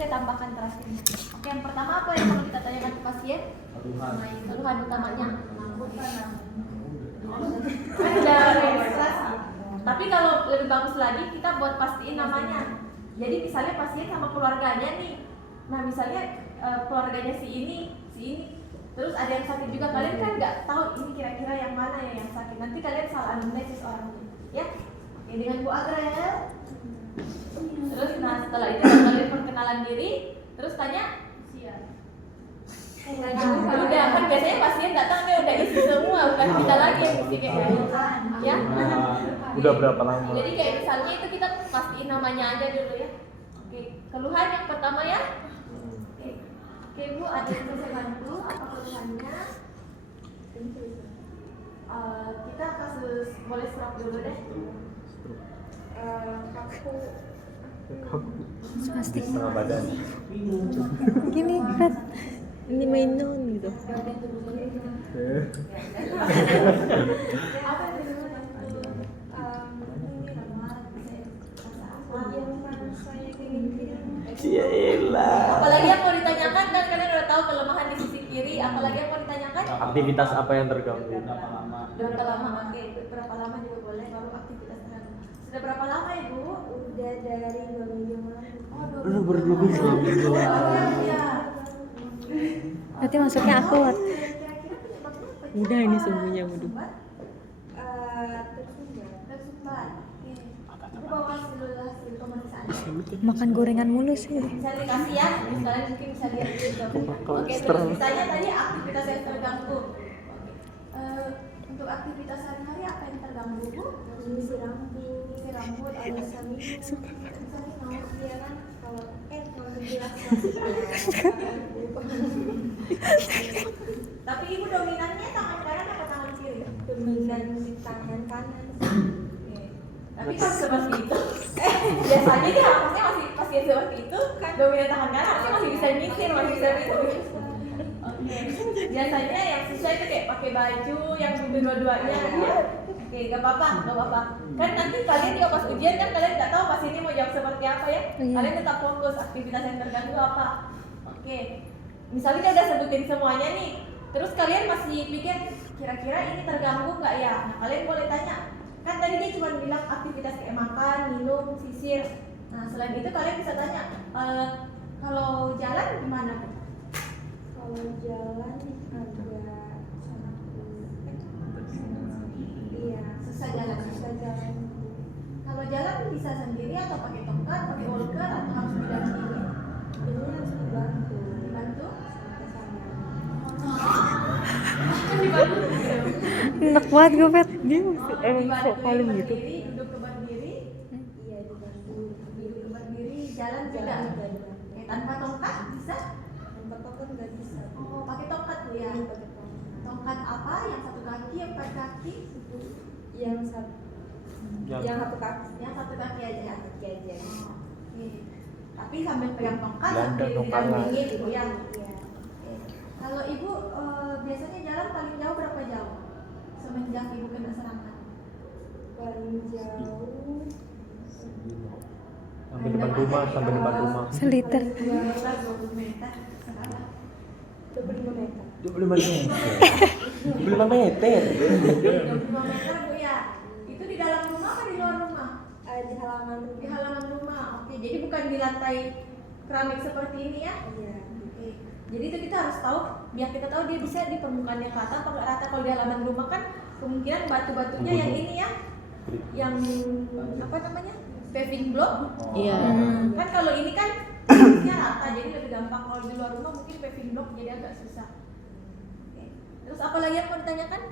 saya tambahkan terakhir. Oke, yang pertama apa yang perlu kita tanyakan ke pasien? Keluhan utamanya. Kan udah registrasi. Tapi kalau lebih bagus lagi kita buat pastiin namanya. Jadi misalnya pasien sama keluarganya nih. Nah misalnya keluarganya si ini. Terus ada yang sakit juga, kalian kan nggak tahu ini kira-kira yang mana ya yang sakit. Nanti kalian salah anamnesis orangnya, ya? Oke, dengan Bu Agra ya. Terus, nah setelah itu kalian perkenalan diri, terus tanya. Udah kan biasanya pasien datang dia udah isi semua, bukan kita lagi yang mesti kayak gitu, ya? Udah berapa lama? Jadi kayak misalnya itu kita pastiin namanya aja dulu ya. Oke, keluhan yang pertama ya. Oke Bu, ada yang bisa bantu? Apa keluhannya? Kita kasus boleh stroke dulu deh. Pasti Setengah badan. gini kan ini main non gitu. Apa yang dulu? Apalagi yang mau ditanyakan kan kalian udah tahu kelemahan di sisi kiri. Apalagi yang mau ditanyakan? Aktivitas apa yang terganggu? Berapa lama? Oke, berapa lama juga boleh. Baru aktivitas terganggu. Sudah berapa lama Ibu? Udah dari 2 minggu lalu. Oh, Baru 2 minggu. Ya. Nanti masuknya akuat. Udah ini sembuhnya udah. Tersumbat. Oke. Aku bawa hasil pemeriksaan. Makan gorengan mulu sih. Bisa dikasih ya, kalian mungkin bisa lihat di YouTube. Oke, terus ditanya tadi aktivitas yang terganggu. Untuk aktivitas sehari-hari apa yang terganggu Bu? Isi rambut, ada sami. Mau siaran kalau Tapi Ibu dominannya tangan kanan atau tangan kiri? Dominan di tangan kanan. Tapi kan seperti itu, biasanya dia maksudnya masih seperti itu kan dominan tangan kanan masih bisa nyisir, masih bisa itu. Oke. Biasanya yang susah itu kayak pakai baju yang dua-duanya. Oke, gak apa-apa. Kan nanti kalian juga pas ujian kan kalian nggak tahu pas ini mau jawab seperti apa ya. Kalian tetap fokus aktivitas yang terganggu apa. Oke. Misalnya dia udah sebutin semuanya nih, terus kalian masih pikir kira-kira ini terganggu nggak ya? Nah, kalian boleh tanya. Kan tadi dia cuma bilang aktivitas kayak makan, minum, sisir. Nah selain itu kalian bisa tanya, kalau jalan gimana? Kalau jalan agak susah jalan. Kalau jalan bisa sendiri atau pakai tongkat, pakai walker atau harus didampingi? Ini harus dibantu. Enak banget gue Pet. Dia emang sok paling gitu. Duduk ke berdiri. Iya, dibantu. Duduk ke berdiri, jalan juga. Tanpa tongkat bisa? Tanpa tongkat nggak bisa. Oh, pakai tongkat Bu ya? Tongkat apa? Yang satu kaki, 4 kaki? Yang satu kaki. Yang satu kaki aja. Oh, oke. Tapi sambil pegang tongkat, sambil didampingin Ibu ya. Kalau Ibu biasanya jalan paling jauh berapa jauh? Semenjak Ibu kena serangan? Paling jauh Sampai depan rumah. Seliter. 20 meter. 25 meter. 25 meter. 25 meter Bu ya. Itu di dalam rumah atau di luar rumah? Di halaman rumah. Oke, jadi bukan di lantai keramik seperti ini ya? Iya. Oke. Jadi itu kita harus tahu, biar kita tahu dia bisa di permukaannya ke atas atau nggak rata. Kalau di halaman rumah kan kemungkinan batu-batunya yang ini ya, yang apa namanya, paving block. Iya. Kan kalau ini kan harusnya rata, jadi lebih gampang. Kalau di luar rumah mungkin paving block jadi agak susah. Oke. Terus apa lagi yang mau ditanyakan?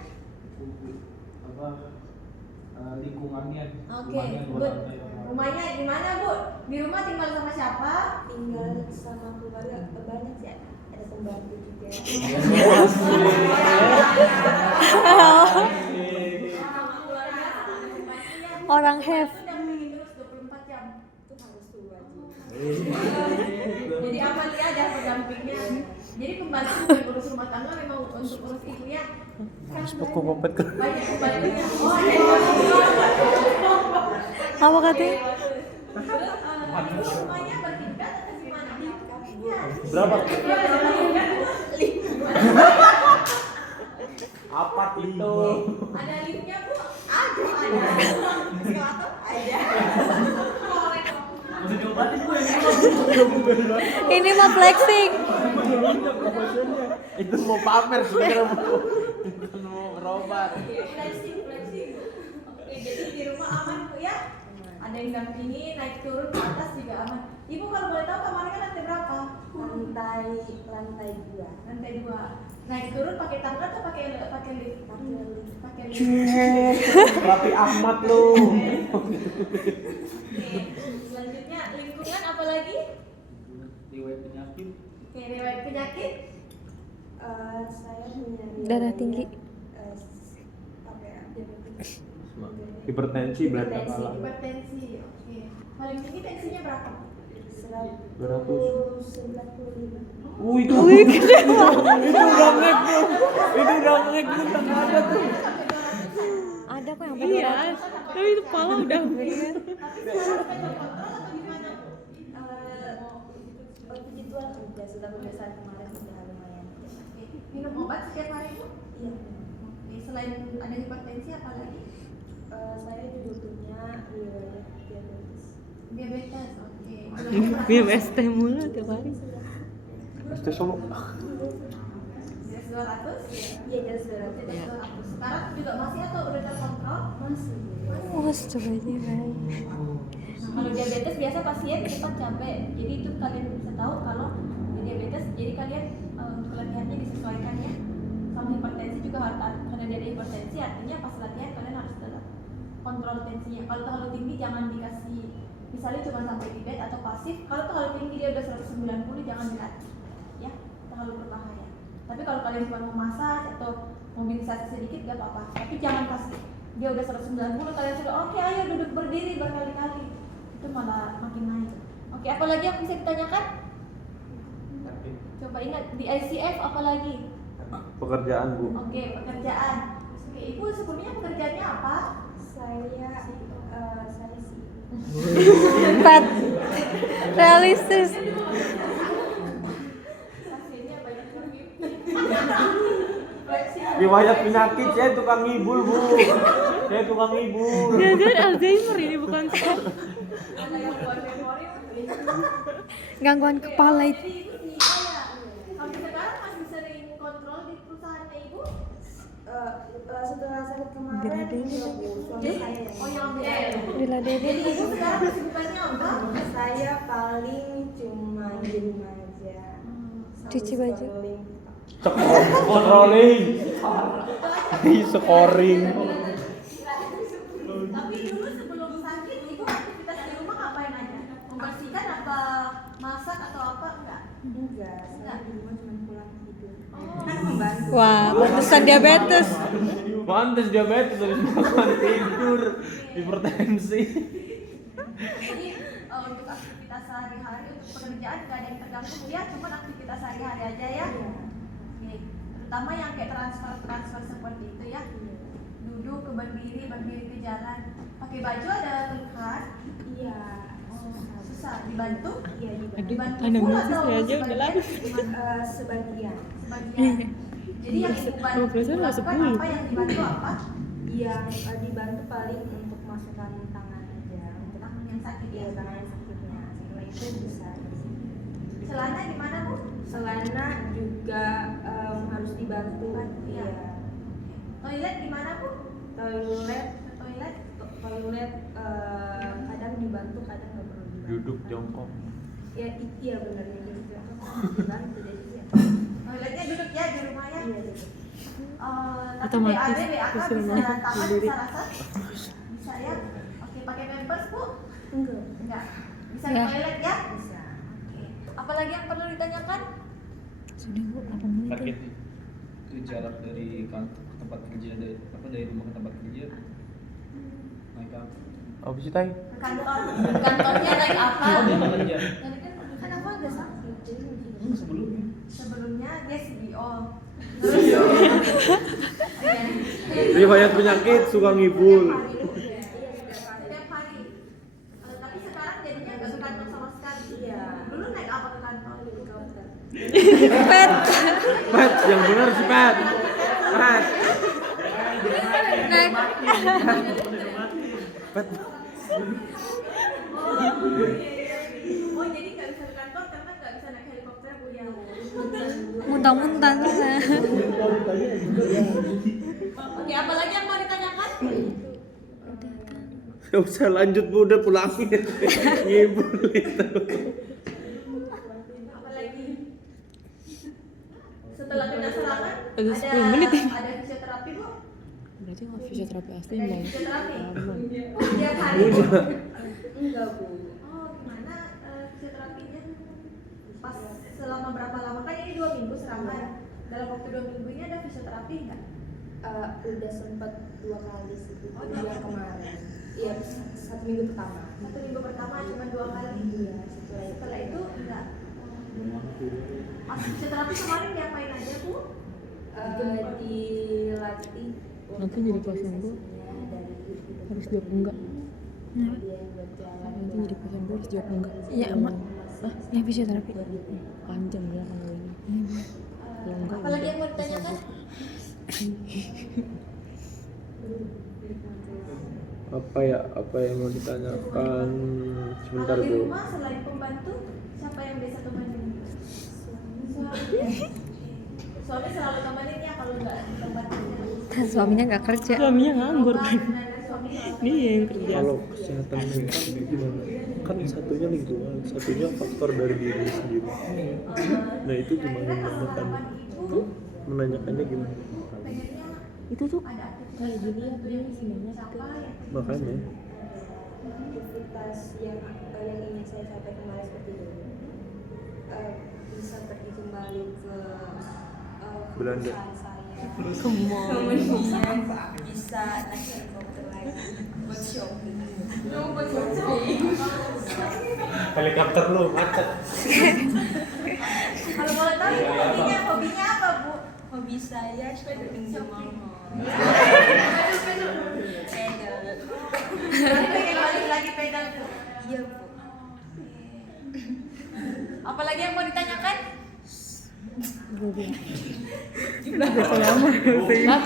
Lingkungannya. Oke, good. Rumahnya di mana Bu? Di rumah tinggal sama siapa? Tinggal sama keluarga, banyak sih. Ada pembantu juga. Orang have. Terus 24 jam. Itu harus tuh wajib. Jadi Amalia ada pendampingnya. Jadi pembantu yang urus rumah tangga memang untuk urus ibunya. Harus pokok kompet ke. Banyak pembantunya. Oh, Apa katanya? terus rumahnya bertingkat atau gimana? Berapa? Apa itu? Ada liftnya bu? Ada. Eskalator? Ada. Masih diobatin gue ini. Ini mah flexing. Itu mau pamer sebenarnya, bukan mau berobat. Flexing. Oke, jadi di rumah aman bu ya? Ada yang dampingi, naik turun ke atas juga aman. Ibu kalau boleh tahu kamarnya kan lantai berapa? lantai 2. Lantai 2. Naik turun pakai tangga atau pakai lift? Pakai lift. Rapi Ahmad lu. Oke. Selanjutnya lingkungan apa lagi? Riwayat penyakit. Oke, riwayat penyakit. Saya punya Darah tinggi. apa ya, diabetes. Hipertensi berat kepala. Hipertensi. Oke. Paling tinggi tensinya berapa? 195. Itu. Wih, gede banget. Itu udah ngek bro. Itu udah ngek bro. Ada tuh. Ada kok yang sampai Iya, 200. tapi itu pala udah Tapi sekarang sudah terkontrol atau gimana? Puji Tuhan udah sudah pemeriksaan kemarin sudah lumayan. Oke. Minum obat setiap hari bu? Iya. Oke. Selain ada hipertensi apa lagi? Saya juga punya riwayat diabetes. Diabetes. Oke. minum es teh mulu tiap hari. ST Solo. Jelas 200? Iya, jelas sudah. Jelas 200. Sekarang juga masih atau udah terkontrol? Masih. Oh, astagfirullahaladzim. Kalau diabetes biasa pasien cepat capek. Jadi itu kalian bisa tahu kalau diabetes. Jadi kalian untuk latihannya disesuaikan ya. Sama hipertensi juga harus karena dia ada hipertensi artinya pas latihan kalian harus tetap kontrol tensinya. Kalau terlalu tinggi jangan dikasih misalnya cuma sampai di bed atau pasif. Kalau terlalu tinggi dia udah 190 jangan dilatih. Ya, terlalu berbahaya. Tapi kalau kalian cuma mau massage atau mobilisasi sedikit gak apa-apa. Tapi jangan pas dia udah 190 kalian sudah oke ayo duduk berdiri berkali-kali. Itu malah makin naik. Oke, apalagi yang bisa ditanyakan? Coba ingat di ICF apalagi? Pekerjaan bu. Oke, pekerjaan. Oke, ibu sebelumnya pekerjaannya apa? Saya sih. Empat. Realistis. Hasilnya banyak bermimpi. Riwayat penyakit saya tukang ngibul bu. Saya tukang ngibul. Jangan Alzheimer ini bukan stroke. Ada yang buat memori. Gangguan kepala itu. Jadi ibu CEO ya. Sampai sekarang masih sering kontrol di perusahaannya ibu? Setelah sakit kemarin, Diladenin. suami saya. Oh yang beda. Diladenin. Jadi ibu sekarang kesibukannya apa? Saya paling cuma di rumah aja. Cuci baju. Scrolling. Scoring. Tapi dulu sebelum sakit ibu aktivitas di rumah ngapain aja? Membersihkan apa masak atau apa enggak? Enggak, saya di rumah cuma pulang tidur. Kan membantu. Wah, pantesan diabetes. Pantes diabetes dari makan tidur. Hipertensi. Jadi untuk aktivitas sehari-hari untuk pekerjaan nggak ada yang terganggu ya, cuma aktivitas sehari-hari aja ya. Oke, terutama yang kayak transfer seperti itu ya. Duduk ke berdiri ke jalan. Pakai baju ada keluhan? Iya. Susah. Dibantu? Iya juga. Dibantu ada full musik atau ya aja, udah sebagian? lama. Sebagian. Sebagian. Jadi yang ibu bantu 20% lah, 10. apa yang dibantu apa? Yang dibantu paling untuk masukkan tangan aja. Untuk Tangan yang sakit ya. iya tangan yang sakitnya. Setelah itu bisa. Celana di mana bu? Selana juga harus dibantu. Iya. Iya. Toilet di mana bu? Toilet Toilet kadang dibantu, kadang nggak perlu dibantu. Duduk jongkok. Ya iya benar ya juga. Dibantu jadi ya. toiletnya duduk ya di rumah ya. Iya duduk. Tapi Otomatis BAB, BAK terus bisa rumah tahan, berdiri. bisa rasa? Bisa ya? Oke, pakai pampers bu? Enggak. Enggak. Bisa Ya. di toilet ya? Bisa. Oke. Apalagi yang perlu ditanyakan? Sudah bu, 8 menit. Target itu jarak dari tempat kerja dari rumah ke tempat kerja naik apa? Apa sih tay? Ke kantor. Ke kantornya naik apa? Tempat kerja. Kan aku agak sakit. Jadi Emang sebelumnya sebelumnya dia CEO. Riwayat penyakit suka ngibul. Setiap hari. Tapi sekarang jadinya nggak ke kantor sama sekali. Iya. Dulu naik apa ke kantor? Helikopter. Pet. Pet, yang benar sih Pet. Pet. Nek. Pet. Oh jadi nggak bisa ke kantor karena nggak bisa naik helikopter Bu ya. Muntah-muntah. Oke, apa lagi yang mau ditanyakan? Gak usah lanjut Bu, udah pulangin. Ngibul itu. Apa lagi? Setelah kena serangan Ada 10 menit ini. ada fisioterapi Bu? Berarti nggak fisioterapi asli Ada mau. fisioterapi? Aman. Tiap hari Bu? Enggak, Bu. Oh gimana fisioterapinya? Pas selama berapa lama? Kan ini 2 minggu serangan. Dalam waktu 2 minggu ini ada fisioterapi nggak? Udah sempat 2 kali sih Bu. Oh, Bulan kemarin. Iya, 1 minggu pertama. 1 minggu pertama cuma 2 kali. Iya, Setelah itu enggak. Pas fisioterapi kemarin diapain aja Bu? Dilatih Nanti jadi pasien Bu harus jawab enggak. Nanti jadi pasien Bu harus jawab enggak. Iya, Mak. Ya fisioterapi. Panjang ya kalau ini. Kalau enggak. Apalagi yang mau ditanyakan? Apa yang mau ditanyakan? Sebentar Kalau di Bu. rumah selain pembantu, siapa yang biasa temenin? Suami selalu temenin ya kalau nggak pembantunya. Suaminya nggak kerja. Suaminya nganggur kan. Suami selalu Dia yang kerja. Kalau kesehatan mental gimana? Kan satunya lingkungan, satunya faktor dari diri sendiri. Nah itu gimana menanyakan? Menanyakannya gimana? Itu tuh kayak gini ya dia sebenarnya tuh. Makanya aktivitas yang ingin saya capai kemarin seperti ini bisa pergi kembali ke Belanda. perusahaan saya, Kemudian bisa naik helikopter lagi buat shopping. helikopter lu macet. Kalau boleh tahu hobinya apa Bu? Hobi saya shopping di mall. Pedal. Jadi pengen balik lagi pedal Bu. Iya, Bu. Apalagi yang mau ditanyakan? lama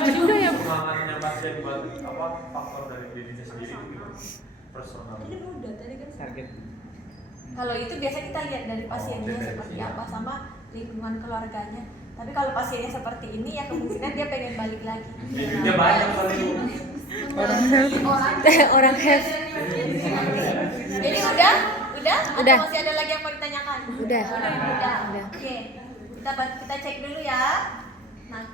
juga ya. Semangatnya pasien buat apa? Faktor dari dirinya sendiri itu gimana? Personal. Ini udah tadi kan Target. Kalau itu biasa kita lihat dari pasiennya seperti apa sama lingkungan keluarganya. Tapi kalau pasiennya seperti ini ya kemungkinan dia pengen balik lagi. Duitnya banyak kali Bu. Orang health. Jadi udah? Udah. Atau masih ada lagi yang mau ditanyakan? Udah. Udah. Udah. Oke. Kita cek dulu ya. Nah,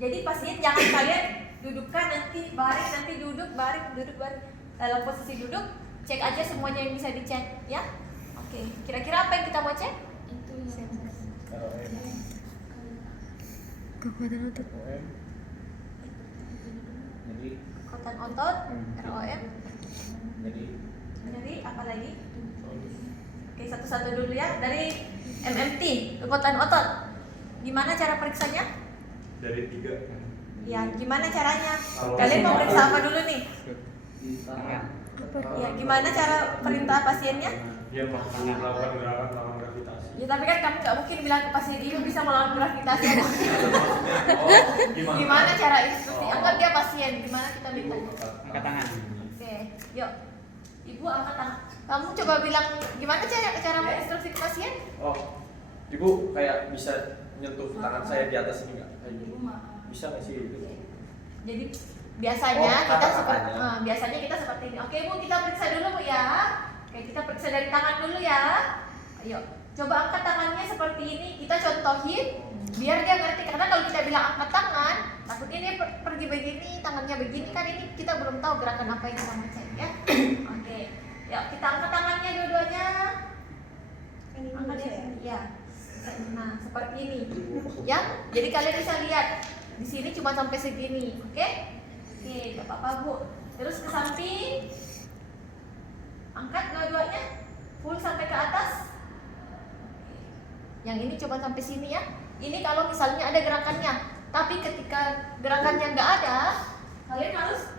jadi pasien jangan kalian dudukkan nanti baring nanti duduk baring duduk baring. Dalam posisi duduk cek aja semuanya yang bisa dicek ya. Oke. Kira-kira apa yang kita mau cek? Kekuatan otot. Jadi Kekuatan otot, ROM, jadi nyeri apa lagi? Oke, satu-satu dulu ya. Dari MMT, kekuatan otot. Gimana cara periksanya? Dari 3. Ya, gimana caranya? Kalian mau periksa apa dulu nih? tangan. Ya, gimana cara perintah pasiennya? Dia melakukan gerakan lawan gravitasi. Ya, tapi kan kamu nggak mungkin bilang ke pasien ibu bisa melawan gravitasi. Gimana cara instruksi? Anggap dia pasien, gimana kita minta? Angkat tangan. Oke, yuk. Ibu angkat tangan. Kamu coba bilang gimana cara menginstruksi ke pasien? Oh, ibu kayak bisa nyentuh tangan saya di atas ini nggak? Kayak gini. Bisa nggak sih? Gitu? Jadi biasanya Oh, kita kata-katanya. seperti ini. Oke Bu, kita periksa dulu Bu ya. Oke, kita periksa dari tangan dulu ya. Ayo, coba angkat tangannya seperti ini. Kita contohin biar dia ngerti. Karena kalau kita bilang angkat tangan, takutnya dia pergi begini, tangannya begini kan ini kita belum tahu gerakan apa yang kita mau cek ya. Oke, yuk kita angkat tangannya dua-duanya. Angkat dia sini, ya. Nah, seperti ini. Ya, jadi kalian bisa lihat di sini cuma sampai segini, oke? Oke, gak apa-apa Bu. Terus ke samping, angkat dua-duanya, full sampai ke atas. Yang ini cuma sampai sini ya. Ini kalau misalnya ada gerakannya, tapi ketika gerakannya nggak ada, kalian harus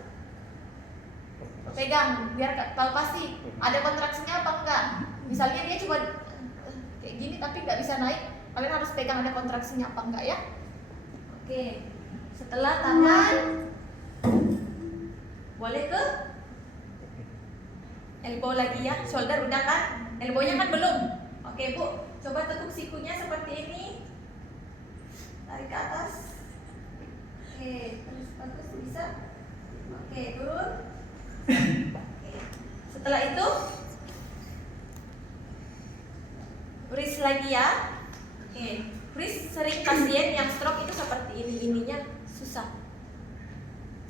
pegang biar tahu pasti ada kontraksinya apa enggak. Misalnya dia cuma kayak gini tapi nggak bisa naik, Kalian harus pegang ada kontraksinya apa enggak ya. Oke. Setelah tangan boleh ke elbow lagi ya. Shoulder udah kan? Elbownya kan belum. Oke Bu, coba tekuk sikunya seperti ini. Tarik ke atas. Oke, terus bagus bisa. Oke, turun. Oke. Setelah itu wrist lagi ya. Oke, wrist sering pasien yang stroke itu seperti ini, ininya susah.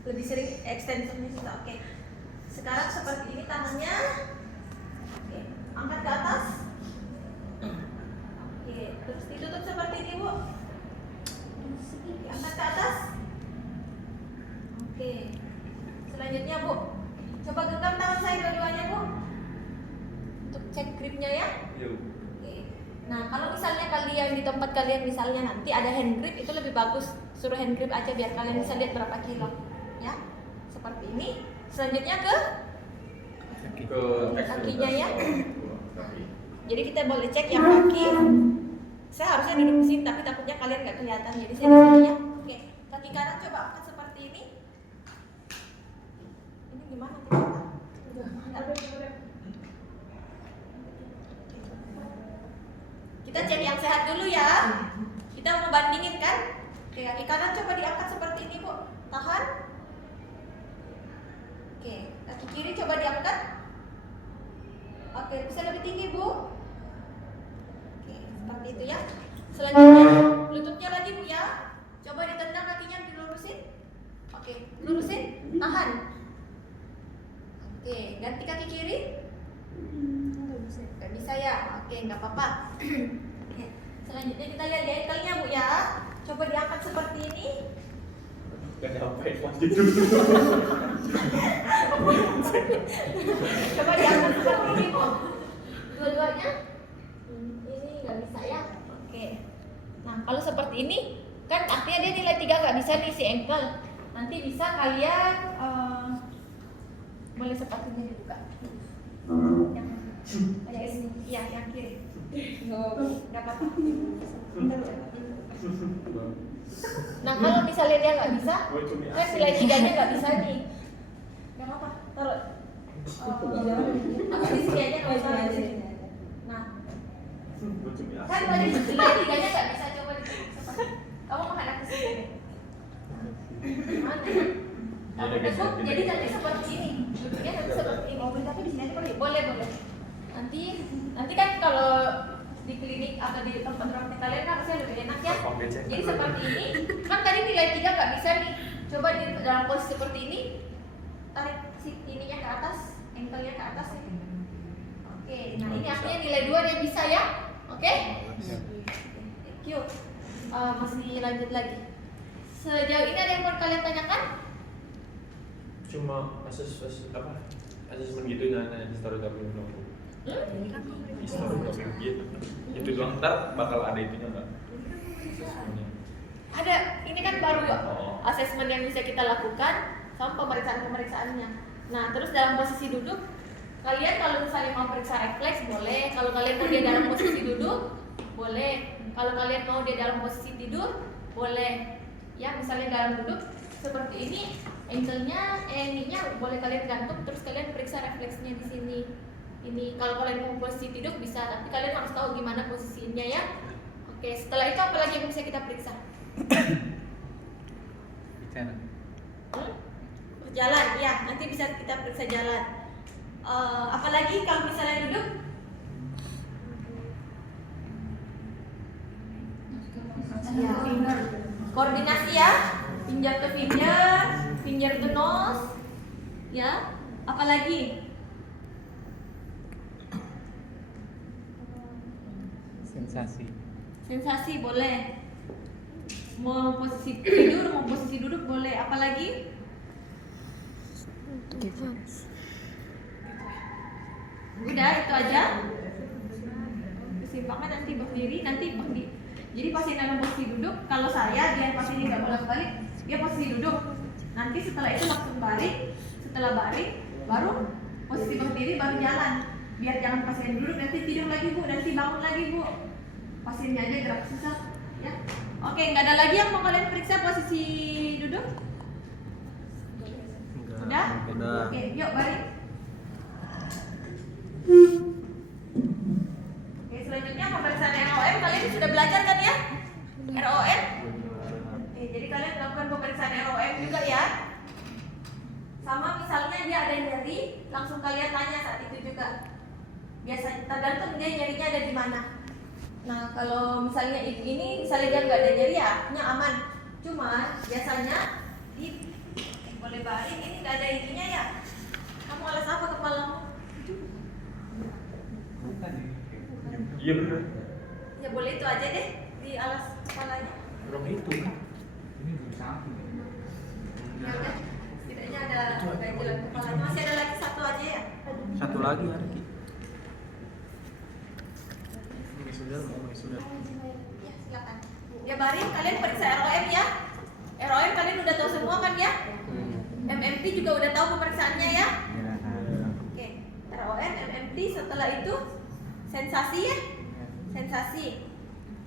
Lebih sering extensionnya susah. Oke. Sekarang seperti ini tangannya. Oke, angkat ke atas. Oke, terus ditutup seperti ini Bu. Oke, angkat ke atas. Oke. Selanjutnya Bu, coba genggam tangan saya dua-duanya Bu, untuk cek gripnya ya. Yuk. Oke. Nah kalau misalnya kalian di tempat kalian misalnya nanti ada hand grip, itu lebih bagus suruh hand grip aja biar kalian bisa lihat berapa kilo ya. Seperti ini. Selanjutnya ke kakinya ya. Jadi kita boleh cek yang kaki. Saya harusnya duduk di sini tapi takutnya kalian nggak kelihatan, jadi saya di sini ya. Oke, kaki kanan coba angkat seperti ini. Ini gimana kita cek yang sehat dulu ya. Kita mau bandingin kan. Oke, kaki kanan coba diangkat seperti ini Bu. Tahan. Oke, kaki kiri coba diangkat. Oke, bisa lebih tinggi Bu. Oke, seperti itu ya. Selanjutnya lututnya lagi Bu ya. Coba ditendang kakinya, dilurusin. Oke, lurusin, tahan. Oke, ganti kaki kiri. Gak bisa ya. Oke, nggak apa-apa. Oke, selanjutnya kita lihat di ankle-nya Bu ya. Coba diangkat seperti ini. Gak nyampe lagi dulu. Coba diangkat seperti ini Bu. Dua-duanya. Ini nggak bisa ya. Oke. Nah kalau seperti ini kan artinya dia nilai 3 nggak bisa nih si ankle. Nanti bisa kalian boleh sepatunya dibuka. Yang ini, iya yang kiri. Nggak apa-apa. Nah kalau misalnya dia nggak bisa, kan nilai 3-nya nggak bisa nih. Nggak apa-apa, taruh. Aku di sini aja nggak bisa di sini. Nah, kan tadi nilai 3-nya nggak bisa, coba ditutup. Kamu menghadap ke sini. Mana? Jadi nanti seperti ini, duduknya nanti seperti ini. Tapi di sini aja boleh. Nanti kan kalau di klinik atau di tempat praktek kalian kan harusnya lebih enak ya. Jadi seperti ini, kan tadi nilai 3 nggak bisa nih. Coba di dalam posisi seperti ini, tarik ininya ke atas, ankle-nya ke atas ya. Oke, nah ini artinya nilai 2 dia bisa ya. Oke? Thank you. Masih lanjut lagi. Sejauh ini ada yang mau kalian tanyakan? Cuma asesmen gitu nanya historical dong. Historical gitu. Itu doang, ntar bakal ada itunya nggak? Ada, ini kan baru asesmen yang bisa kita lakukan sama pemeriksaannya. Nah, terus dalam posisi duduk, kalian kalau misalnya mau periksa refleks boleh. Kalau kalian mau dia dalam posisi duduk, boleh. Kalau kalian mau dia dalam posisi tidur, boleh. Ya, misalnya dalam duduk seperti ini, ankle-nya, ininya boleh kalian gantung, terus kalian periksa refleksnya di sini. Ini kalau kalian mau posisi tidur bisa, tapi kalian harus tahu gimana posisinya ya. Oke, setelah itu apa lagi yang bisa kita periksa? Bicara. Jalan, ya nanti bisa kita periksa jalan. Apalagi kalau misalnya duduk? Ya. Koordinasi ya, finger to finger to nose, ya. Apalagi? Sensasi boleh. Mau posisi tidur, mau posisi duduk boleh. Apalagi? Udah itu aja. Kesimpangan nanti berdiri, nanti berdiri. Jadi pasien dalam posisi duduk, kalau saya dia pasien ini nggak bolak-balik, dia posisi duduk. Nanti setelah itu langsung baring, setelah baring baru posisi berdiri baru jalan. Biar jangan pasien duduk nanti tidur lagi Bu, nanti bangun lagi Bu. Pasien mesinnya aja gerak susah ya. Oke, nggak ada lagi yang mau kalian periksa posisi duduk? Udah? Oke, yuk baring. Oke, selanjutnya pemeriksaan ROM. Kalian sudah belajar kan ya? ROM? Oke, jadi kalian lakukan pemeriksaan ROM juga ya. Sama misalnya dia ada nyeri, langsung kalian tanya saat itu juga. Biasanya tergantung dia nyerinya ada di mana. Nah, kalau misalnya ini misalnya dia nggak ada nyeri ya, artinya aman. Cuma biasanya di boleh baring ini nggak ada ininya ya. Kamu alas apa kepalamu? Iya benar. Ya boleh itu aja deh di alas kepalanya. Orang itu. Ini di samping. Ya udah, setidaknya ada ganjelan kepalanya. Masih ada lagi satu aja ya. Satu lagi ada Ki. Sudah. Ya silakan. Ya baring, kalian periksa ROM ya. ROM kalian udah tahu semua kan ya? MMT juga udah tahu pemeriksaannya ya. Oke, ROM, MMT, setelah itu sensasi ya. Sensasi.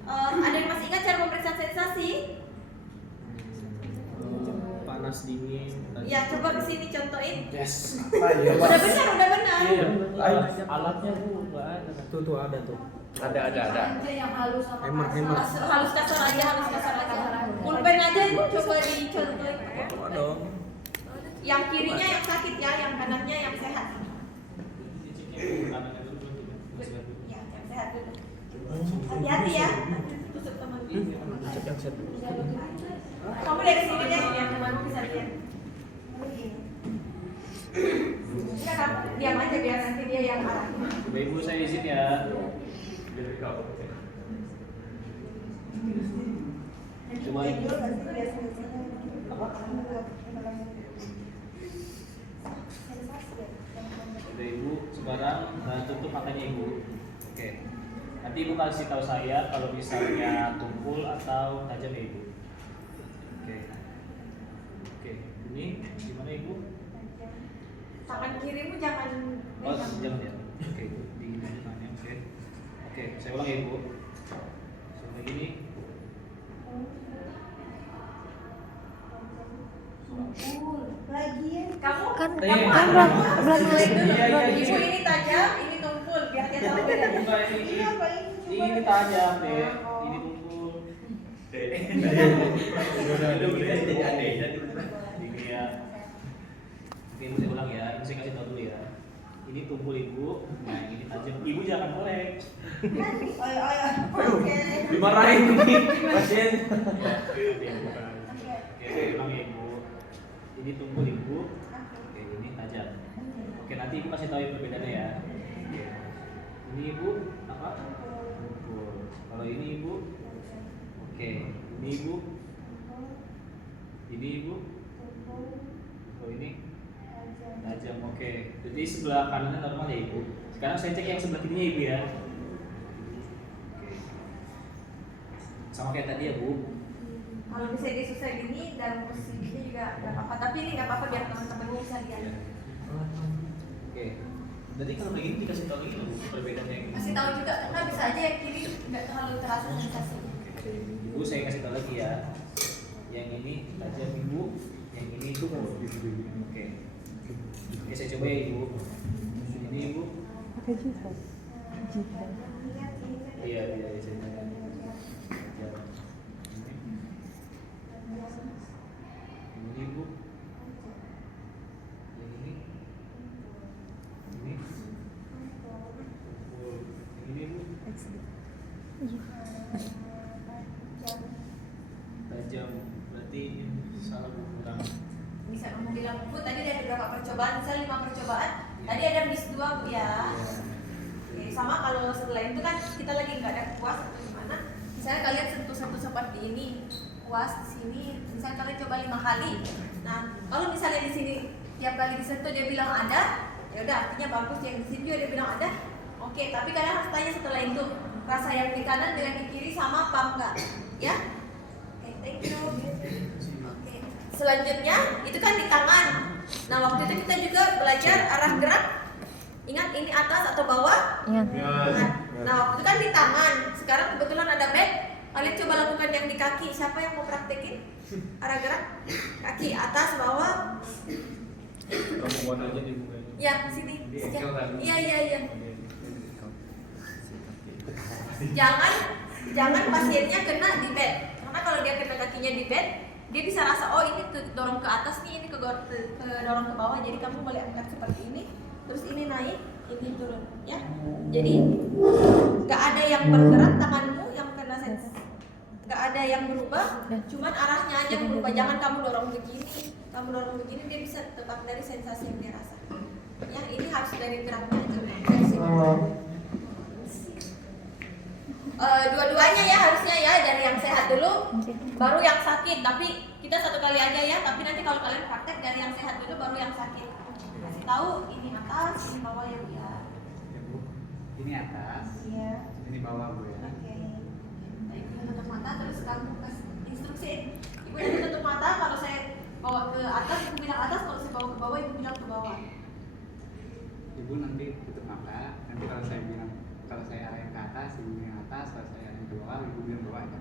Ada yang masih ingat cara pemeriksaan sensasi? Panas dingin. Ya, coba kesini contohin. Yes. Udah benar, udah benar. Alatnya Bu nggak ada. Tuh ada tuh. Ada. Yang halus sama Emang. halus kasar aja. Pulpen aja itu coba dicontohin. Coba dong. Yang kirinya yang sakit ya, yang kanannya yang sehat. Ya, yang sehat dulu. Hati-hati ya. Tusuk teman. Cek yang set. Kamu dari sini deh, yang temanmu bisa lihat. Ya kamu diam aja biar nanti dia yang arah. Bapak Ibu saya izin ya. Cuma Bapak Ibu sekarang tutup matanya Ibu. Oke. Nanti Ibu kasih tahu saya kalau misalnya tumpul atau tajam ya Ibu. Oke. Ini gimana Ibu? Tangan kirimu jangan Oh, megang. jangan ya. Oke, Ibu. Dingin aja tangannya. Oke. Oke, saya ulang ya Ibu. Saya ulang ini. Kamu Kan Iya. kan belum belum mulai dulu. Iya. Ibu ini tajam, ini tumpul biar dia tahu bedanya. Bukan ini tajam deh. Ini tumpul. Jadi aneh. Ini ya. Oke, Ibu saya ulang ya. Ibu saya kasih tahu dulu ya. Ini tumpul Ibu. Nah, ini tajam. Ibu jangan melek. Dimarahin nih pasien. Oke, saya ulang ya Ibu. Ini tumpul Ibu. Oke, ini tajam. Oke, nanti Ibu kasih tahu yang perbedaannya ya. Oke. Ini Ibu apa? Tumpul. Kalau ini Ibu. Oke, ini Ibu. Ini Ibu. Kalau ini tajam. Oke. Jadi sebelah kanannya normal ya Ibu. Sekarang saya cek yang sebelah kirinya Ibu ya. Oke. Sama kayak tadi ya Bu. Kalau misalnya dia susah gini dan posisinya juga nggak apa-apa. Tapi ini nggak apa-apa biar teman-temanmu bisa lihat. Oke. Berarti kalau kayak gini dikasih tahu lagi loh Bu, perbedaannya yang Kasih tahu juga, karena bisa aja yang kiri nggak terlalu terasa sensasi. Ibu saya kasih tahu lagi ya. Yang ini tajam Ibu, yang ini tumpul. Oke. Oke, saya coba ya Ibu. Ini Ibu. pakai jilbab. Jilbab. Iya, saya coba. Ini Ibu. Yang ini. Ini. Tumpul. Ini Ibu. Tajam. Berarti ini salah Bu, kurang. Bisa kamu bilang, Bu tadi ada berapa percobaan? Misalnya 5 percobaan. Tadi ada miss 2 Bu ya. Oke, sama kalau setelah itu kan kita lagi nggak ada puas atau gimana. Misalnya kalian sentuh-sentuh seperti ini, puas di sini. Misalnya kalian coba 5 kali. Nah, kalau misalnya di sini tiap kali disentuh dia bilang ada, ya udah artinya bagus. Yang di sini juga dia bilang ada. Oke, tapi kalian harus tanya setelah itu rasa yang di kanan dengan di kiri sama apa enggak, ya? Oke, thank you. Oke, selanjutnya itu kan di tangan. Nah, waktu itu kita juga belajar arah gerak. Ingat ini atas atau bawah? Ingat. Ingat. Nah, waktu itu kan di tangan. Sekarang kebetulan ada bed. Kalian coba lakukan yang di kaki. Siapa yang mau praktekin? Arah gerak. Kaki atas, bawah. Kamu buat aja di muka. Ya, sini. Iya. Jangan pasiennya kena di bed. Karena kalau dia kena kakinya di bed, dia bisa rasa oh ini dorong ke atas nih, ini ke dorong ke bawah. Jadi kamu boleh angkat seperti ini, terus ini naik, ini turun, ya. Jadi nggak ada yang bergerak tanganmu yang kena sens, nggak ada yang berubah, cuman arahnya aja yang berubah. Jangan kamu dorong begini, dia bisa tetap dari sensasi yang dia rasa. Ya, ini harus dari geraknya aja. Dua-duanya ya harusnya ya, dari yang sehat dulu baru yang sakit. Tapi kita satu kali aja ya, tapi nanti kalau kalian praktek dari yang sehat dulu baru yang sakit. Kasih tahu ini atas, ini bawah ya Bu ya. Ya Bu, ini atas, Iya. ini bawah Bu ya. Oke. Ibu tutup mata terus kamu kasih instruksi. Ibu nanti tutup mata, kalau saya bawa ke atas ibu bilang atas, kalau saya bawa ke bawah ibu bilang ke bawah. Ibu nanti tutup mata, nanti kalau saya bilang, kalau saya arahin ke atas, ibu bilang atas, kalau saya arahin ke bawah, ibu bilang bawah ya.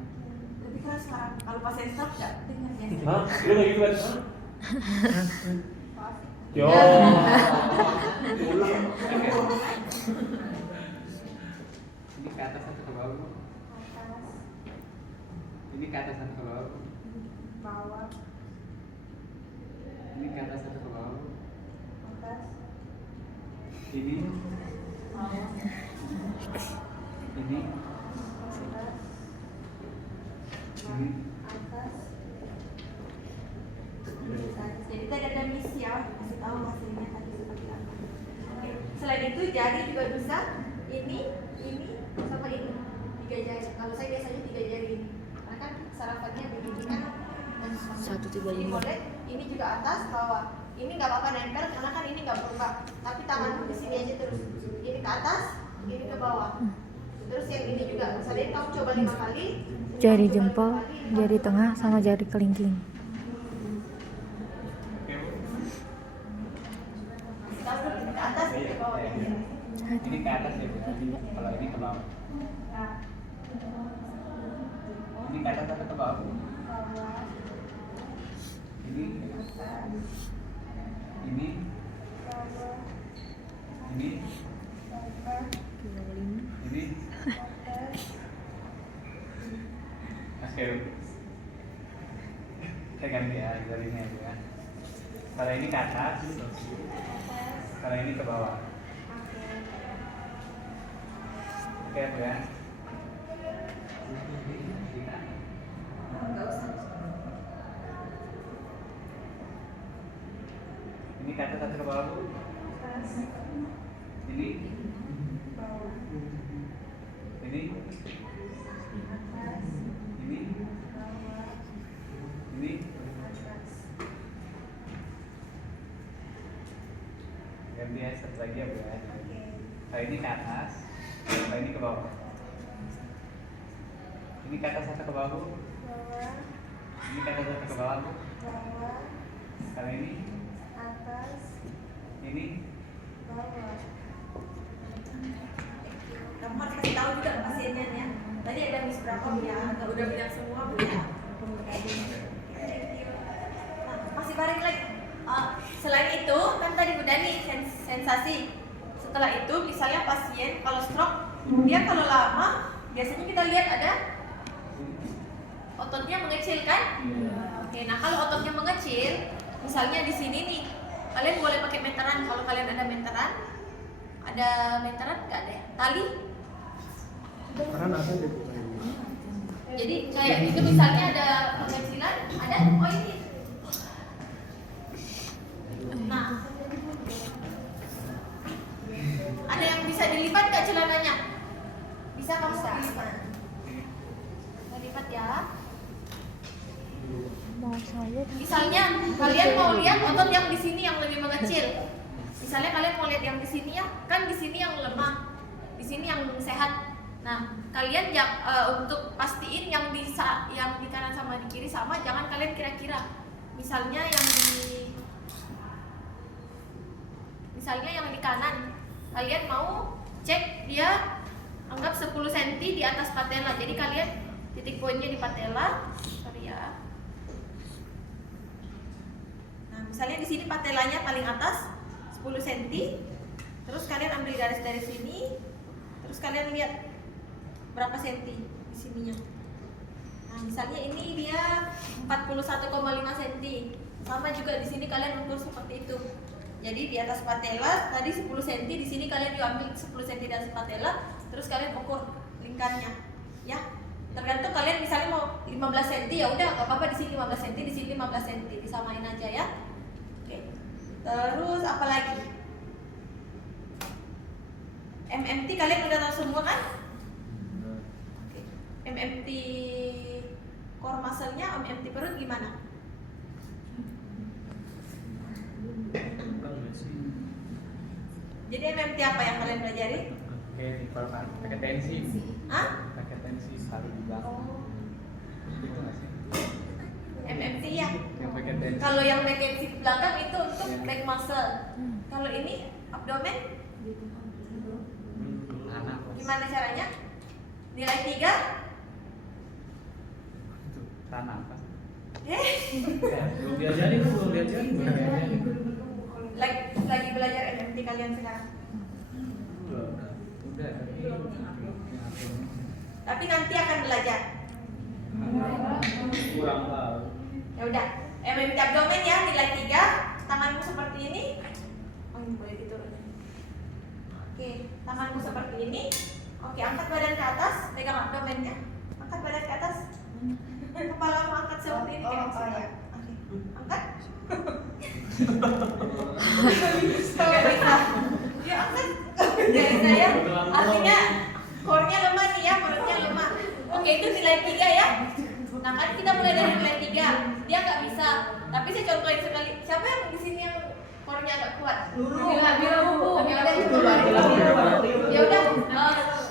Tapi kalau sekarang kalau pas saya stop nggak dengar ya. Hah? Lu kayak gitu kan? Yo. Ini ke atas atau ke bawah Bu? Ini ke atas atau ke bawah Bu? Bawah, Ini ke atas atau ke bawah Bu? atas, Ini, bawah, ini, ini. atas. Jadi tadi ada misi ya, kasih tahu hasilnya tadi seperti apa. Oke. Selain itu jari juga bisa ini sama ini 3 jari. Kalau saya biasanya 3 jari ini. Karena kan sarapannya begini kan. 135. Ini boleh, ini juga atas, bawah. Ini nggak apa-apa nempel karena kan ini nggak berubah. Tapi tanganmu di sini aja terus. Ini ke atas, ini ke bawah. Terus yang ini juga. Misalnya kamu coba 5 kali. Jari jempol, jari tengah, sama jari kelingking. Tahu ini ke atas, ini ke bawah. Ini ke atas ya Bu. Kalau ini ke bawah. Nah, Ini ke atas atau ke bawah Bu? bawah, Ini, atas, ini, bawah, ini, bawah, ini. atas. Oke Bu. Kita ganti ya, jarinya Bu ya. Kalau ini ke atas, kalau ini ke bawah. Oke Bu ya. Ini ke atas atau ke bawah Bu? Ini, ini, ini, ganti ya, satu lagi ya Bu ya. Kalau ini ke atas, kalau ini ke bawah. Ini ke atas atau ke bawah Bu? Ini ke atas atau ke bawah Bu? Kalau ini, ini, Kamu harus kasih tahu juga ke pasiennya ya. Tadi ada miss berapa Bu ya? Atau udah bilang semua Bu ya? Nah, masih balik lagi. Selain itu kan tadi Bu Dani sensasi. Setelah itu misalnya pasien kalau stroke dia kalau lama biasanya kita lihat ada ototnya mengecil kan? Oke, nah kalau ototnya mengecil, misalnya di sini nih, kalian boleh pakai meteran. Kalau kalian ada meteran nggak ada ya? Tali. Karena ada deh. Jadi kayak gitu misalnya ada pengecilan, ada oh ini. Nah, ada yang bisa dilipat nggak celananya? Bisa kamu dilipat? Dilipat ya. Mau saya Misalnya kalian mau lihat otot yang di sini yang lebih mengecil. Misalnya kalian mau lihat yang di sini ya, kan di sini yang lemah, di sini yang sehat. Nah, kalian untuk pastiin yang di kanan sama di kiri sama, jangan kalian kira-kira. Misalnya yang di kanan, kalian mau cek dia anggap 10 cm di atas patella. Jadi kalian titik poinnya di patella. Sorry ya. Nah, misalnya di sini patelanya paling atas 10 cm. Terus kalian ambil garis dari sini. Terus kalian lihat berapa senti di sininya. Nah, misalnya ini dia 41,5 cm. Sama juga di sini kalian ukur seperti itu. Jadi di atas patella tadi 10 cm, di sini kalian juga ambil 10 cm di atas patella, terus kalian ukur lingkarnya. Ya. Tergantung kalian misalnya mau 15 cm, ya udah enggak apa-apa di sini 15 cm, di sini 15 cm, disamain aja ya. Oke. Terus apa lagi? MMT kalian udah tahu semua kan? Oke. MMT core muscle-nya, MMT perut gimana? Jadi MMT apa yang kalian pelajari? Pakai tensi. Hah? Pakai tensi selalu di belakang. Itu nggak sih? MMT ya. Yang pakai tensi. Kalau yang back tensi di belakang itu untuk back muscle. Kalau ini abdomen Anak. gimana caranya? Nilai 3? Itu tanah apa? Belum diajarin. Lagi belajar MMT kalian sekarang. Udah, Tapi nanti akan belajar. kurang tahu. Ya udah. MMT abdomen ya, nilai 3. Tanganmu seperti ini. Oh, ini boleh diturunin. Oke, tanganmu seperti ini. Oke, angkat badan ke atas, pegang abdomennya. Angkat badan ke atas. Kepalamu angkat seperti ini kayak gini. Oke, angkat. Gak bisa. Ya angkat. Gak bisa ya. Artinya core-nya lemah nih ya, perutnya lemah. Oke, itu nilai 3 ya. Nah kan kita mulai dari nilai 3. Dia nggak bisa. Tapi saya contohin sekali. Siapa yang di sini yang core-nya agak kuat? Ya udah.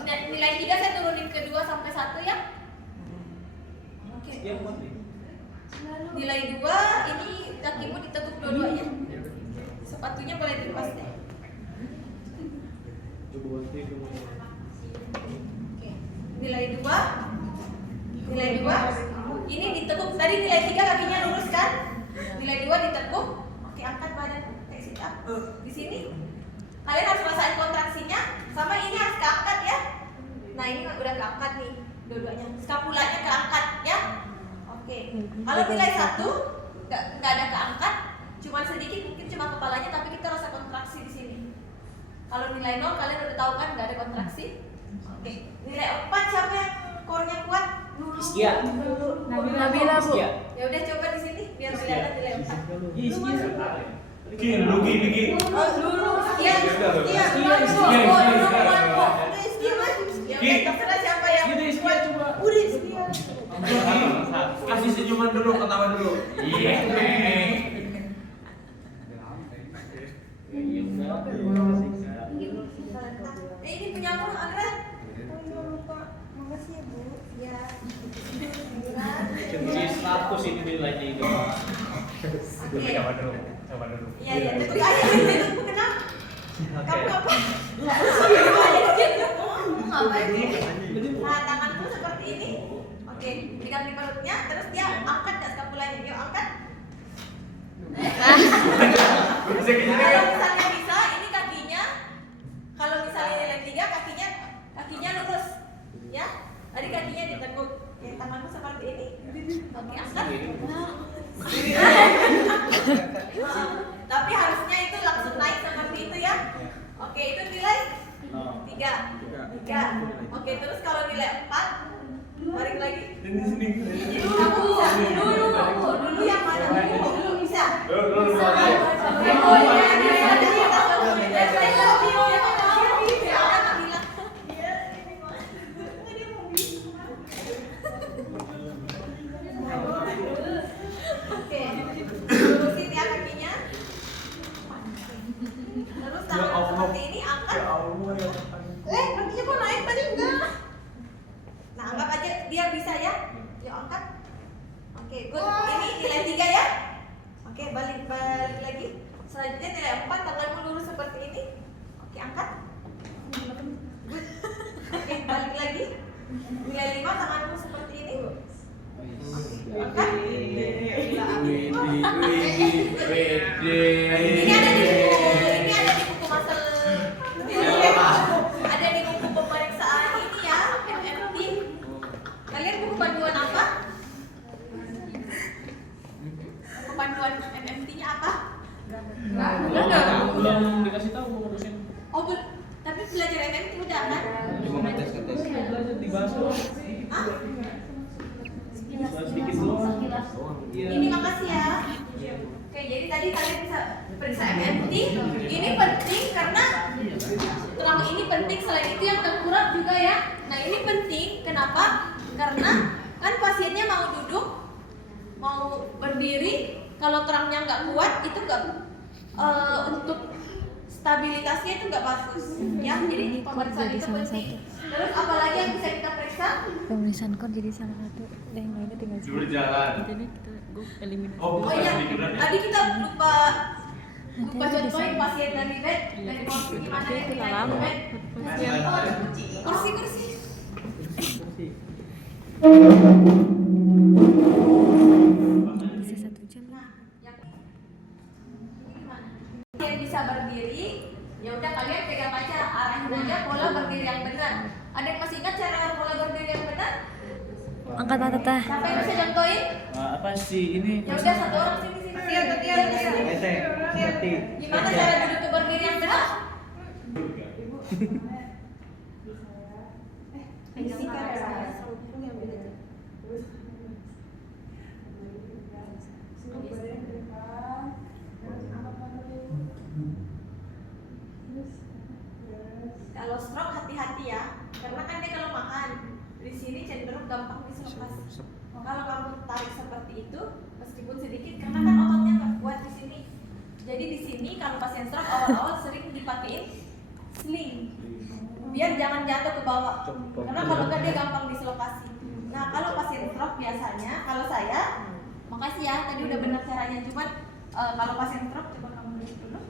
Nilai 3 saya turunin ke 2 sampai 1 ya. Oke. Nilai 2 ini kakimu ditekuk dua-duanya. Sepatunya boleh dilepas deh. Oke. Nilai 2. Nilai 2. Ini ditekuk. Tadi nilai 3 kakinya lurus kan? Nilai 2 ditekuk. Oke, angkat badan. Kayak sit up. Di sini kalian harus rasain kontraksinya. Sama ini harus keangkat ya. Nah, ini udah keangkat nih dua-duanya. Skapulanya keangkat ya. Oke. Kalau nilai 1 nggak ada keangkat, cuma sedikit, mungkin cuma kepalanya, tapi kita rasa kontraksi di sini. Kalau nilai 0 kalian udah tahu kan nggak ada kontraksi. Oke. Nilai 4 siapa yang core-nya kuat? Iskia. Nabila Bu. Iskia. Ya udah coba di sini biar kelihatan nilai 4. Gigi. Oh, dulu sekian. Iskia. Ya udah terserah siapa yang kuat. Udah sekian. Kasih senyuman dulu, ketawa dulu. Iya. Ini punya aku Andra. lupa. Makasih ya Bu. Ya. Di 100 ini nilainya itu. Oke. Coba dulu. Iya, iya, tutup aja. Tutup kenapa? Kamu ngapain? Ngapain sih? Nah, tanganku seperti ini. Oke, pegang di perutnya, terus dia angkat gak skapulanya? Yuk, angkat. Kalau misalnya bisa, ini kakinya. Kalau misalnya nilai 3, kakinya lurus. Ya, tadi kakinya ditekuk. Oke, tanganku seperti ini. Oke, angkat. Tapi harusnya itu langsung naik seperti itu ya. Oke, itu nilai 3. Oke, terus kalau nilai 4 balik lagi. Ini dulu yang mana? Dulu bisa. Oke, lurusin ya kakinya. Terus tangan seperti ini angkat. Kakinya kok naik tadi enggak? Nah, anggap aja dia bisa ya. Yuk angkat. Oke, good. Ini nilai 3 ya. Oke, balik lagi. Selanjutnya nilai 4, tanganmu lurus seperti ini. Oke, angkat. Good. Oke, Nilai 5 tanganmu seperti ini. Angkat. Ini ada di buku muscle. Ada di buku pemeriksaan ini ya, MMT. Kalian buku panduan apa? Buku panduan MMT-nya apa? Belum dikasih tahu dosen. Oh, tapi belajar MMT udah kan? Belajar dibahas doang. Hah? Bahas sedikit doang. Iya. Ini makasih ya. Oke, jadi tadi kalian bisa periksa MMT. Ini penting karena tulang ini penting, selain itu yang tengkurap juga ya. Nah, ini penting kenapa? Karena kan pasiennya mau duduk, mau berdiri, kalau tulangnya nggak kuat itu nggak untuk stabilitasnya itu nggak bagus ya. Jadi pemeriksaan itu penting. Terus apalagi yang bisa kita periksa? Pemeriksaan kor jadi salah satu. Yang lainnya tinggal Jujur jalan. jadi kita gue eliminasi. Oh, Oh iya, tadi kita lupa contohin pasien dari bed, Iya. dari kursi gimana ya, Itu dari lama. bed. Kursi. Bisa 1 jam. Nah, yang yang bisa berdiri, ya udah kalian pegang aja, arahin aja pola berdiri yang benar. Ada yang masih ingat cara pola berdiri yang benar? Angkat tata. Siapa yang bisa contohin? Apa sih ini? Ya udah satu orang sini. Gimana cara duduk berdiri yang benar? Kalau stroke hati-hati ya, karena kan dia kalau makan di sini cenderung gampang diselepas. Kalau kamu tarik seperti itu, meskipun sedikit, karena kan ototnya nggak kuat di sini. Jadi di sini kalau pasien stroke awal-awal sering dipakein sling, biar jangan jatuh ke bawah. Karena kalau nggak dia gampang diselokasi. Nah kalau pasien stroke biasanya, kalau saya, makasih ya tadi udah benar caranya. Cuman kalau pasien stroke coba kamu lihat dulu.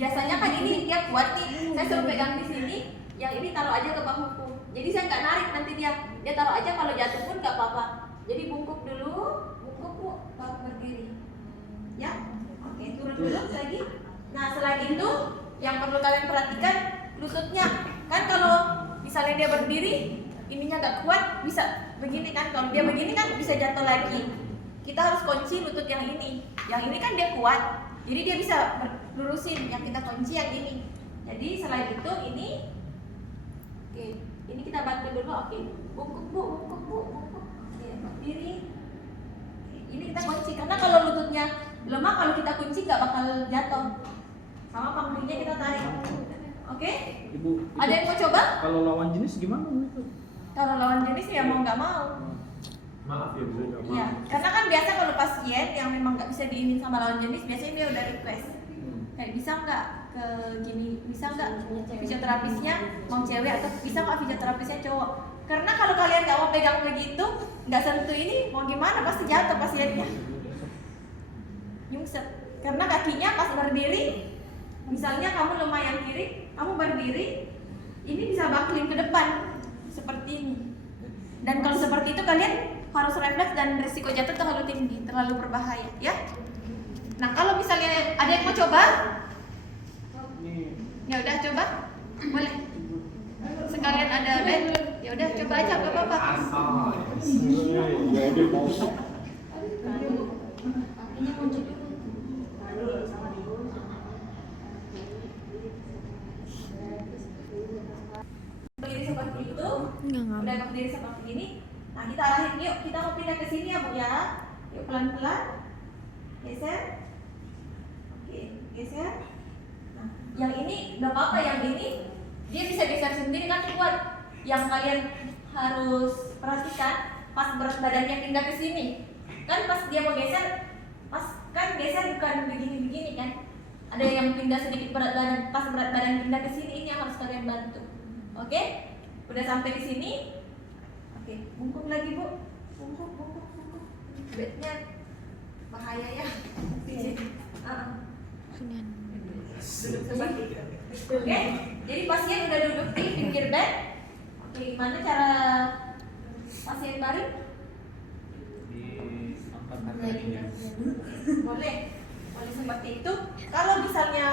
Biasanya kan ini dia kuat nih, saya suruh pegang di sini, yang ini taruh aja ke bahuku. Jadi saya nggak narik, nanti dia taruh aja, kalau jatuh pun nggak apa-apa. Jadi bungkuk dulu, bungkuk Bu, baru berdiri. Ya, oke turun dulu lagi. Nah selain itu yang perlu kalian perhatikan lututnya. Kan kalau misalnya dia berdiri, ininya nggak kuat, bisa begini kan? Kalau dia begini kan bisa jatuh lagi. Kita harus kunci lutut yang ini. Yang ini kan dia kuat, jadi dia bisa lurusin. Yang kita kunci yang ini. Jadi selain itu ini, oke, ini kita bantu dulu. Oke, bungkuk Bu, bungkuk Bu, bungkuk. Oke, berdiri. Oke, ini kita kunci karena kalau lututnya lemah, kalau kita kunci nggak bakal jatuh. Sama panggungnya kita tarik. Oke? Ibu, Ada yang mau coba? kalau lawan jenis gimana itu? Kalau lawan jenis ya mau nggak mau. Maaf ya Bu. Iya, karena kan biasa kalau pasien yang memang nggak bisa diinin sama lawan jenis, biasanya dia udah request. Kayak bisa nggak ke gini, bisa nggak fisioterapisnya mau cewek atau bisa nggak fisioterapisnya cowok? Karena kalau kalian nggak mau pegang begitu, nggak sentuh ini, mau gimana pasti jatuh pasiennya. Nyungsep. Karena kakinya pas berdiri, misalnya kamu lemah yang kiri, kamu berdiri, ini bisa baklin ke depan seperti ini. Dan kalau seperti itu kalian harus refleks dan risiko jatuh terlalu tinggi, terlalu berbahaya, ya. Nah kalau misalnya ada yang mau coba, ya udah coba, boleh. Sekalian ada bed, ya udah coba aja, nggak apa-apa. Berdiri seperti itu, udah berdiri seperti ini. Nah kita arahin, yuk kita mau pindah ke sini ya Bu ya. Yuk pelan-pelan, geser. Oke, geser. Nah, yang ini nggak apa-apa, yang ini dia bisa geser sendiri kan kuat. Yang kalian harus perhatikan pas berat badannya pindah ke sini. Kan pas dia mau geser, pas kan geser bukan begini-begini kan. Ada yang pindah sedikit berat badan, pas berat badan pindah ke sini, ini yang harus kalian bantu. Oke? Udah sampai di sini. Oke, bungkuk lagi Bu. Bungkuk. Bednya bahaya ya. Duduk seperti. Oke, jadi pasien udah duduk di pinggir bed. Oke, gimana cara pasien baring? Diangkat kakinya. Boleh seperti itu. Kalau misalnya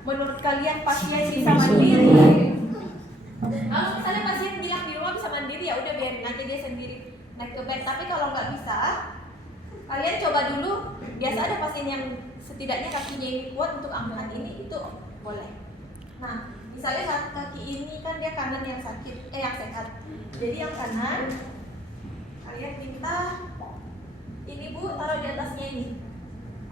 menurut kalian pasien bisa mandiri, kalau misalnya pasien bilang di rumah bisa mandiri, ya udah biarin aja dia sendiri naik ke bed. Tapi kalau nggak bisa, kalian coba dulu. Biasa ada pasien yang setidaknya kakinya ini kuat untuk angkat ini, itu boleh. Nah, misalnya kaki ini kan dia kanan yang sakit, yang sehat. Jadi yang kanan kalian minta ini Bu taruh di atasnya ini.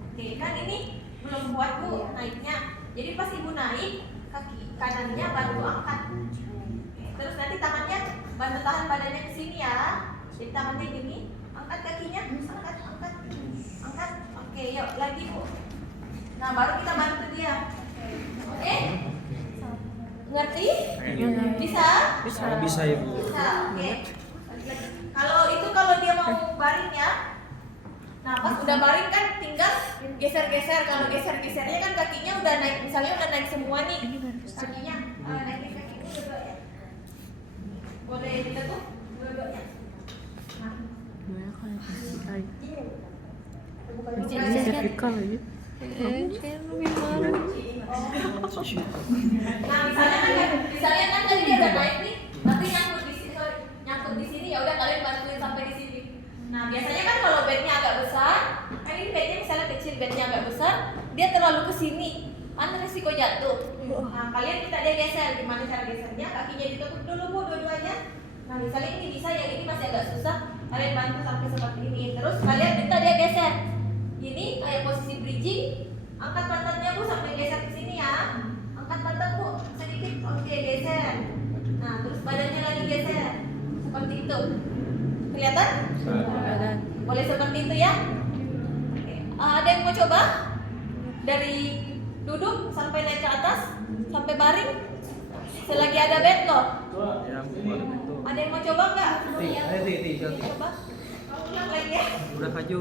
Oke, kan ini belum kuat Bu naiknya. Jadi pas Ibu naik, kaki kanannya bantu angkat. Oke, terus nanti tangannya bantu tahan badannya ke sini ya. Jadi tangannya gini, angkat kakinya, angkat. Oke, yuk lagi Bu. Nah, baru kita bantu dia. Oke? Ngerti? Bisa? Bisa Ibu. Bisa. Oke. Kalau dia mau baring ya. Nah, pas udah baring kan tinggal geser-geser. Kalau geser-gesernya kan kakinya udah naik, misalnya udah naik semua nih. Kakinya naikin kaki ini dua ya. Boleh ditekuk dua-duanya. Nah, Gimana kalau kasih kali? Bisa Servikal aja. Gimana? Nah, misalnya kan tadi dia udah naik nih, tapi nyangkut di sini, ya udah kalian bantuin sampai di sini. Nah, biasanya kan kalau bednya agak besar, kan ini bednya misalnya kecil, bednya agak besar, dia terlalu ke sini, kan risiko jatuh. Nah, kalian minta dia geser. Gimana cara gesernya? Kakinya ditekuk dulu Bu, dua-duanya. Nah, misalnya ini bisa, yang ini masih agak susah, kalian bantu sampai seperti ini. Terus kalian minta dia geser. Ini kayak posisi bridging. Angkat pantatnya Bu sampai geser ke sini ya. Angkat pantat Bu sedikit. Oke, geser. Nah, terus badannya lagi geser. Seperti itu. Kelihatan? Boleh seperti itu ya? Oke. Ada yang mau coba? Dari duduk sampai naik ke atas, sampai baring. Selagi ada bed loh. Ada yang mau coba nggak? Ayo, Coba. Kamu ulang lagi ya. Udah maju.